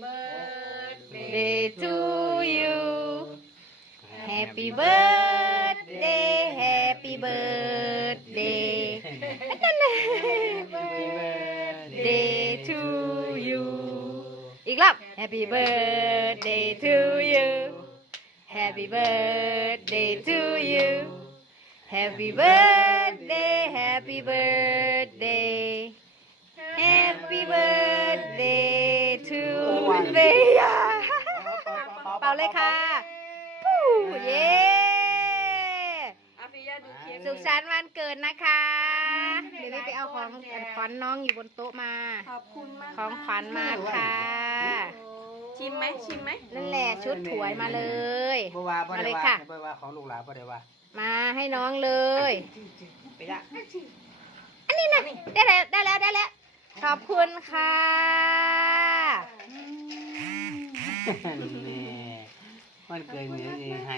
birthday to you Happy birthday Happy birthday Day to you อีกรอบ Happy birthday to you Happy birthday to you Happy birthday Happy birthday เบียเป่าเลยค่ะปู้เย้อาฟิยาดูเค้กสุขสันต์วันเกิดนะคะเดี๋ยวนี้ไปเอาของขวัญน้องอยู่บนโต๊ะมา ขอบคุณมากของขวัญมาค่ะ ชิมไหมชิมไหมนั่นแหละชุดถวยมาเลยบ่ว่าบ่มาได้เลยว่าค่ะบ่ว่าของลูกหลานบ่ได้ว่ามาให้น้องเลยไปละอันนี้นะได้แล้วได้แล้วได้แล้วขอบคุณค่ะนี่ มันเกิดเหมือนนี่ให้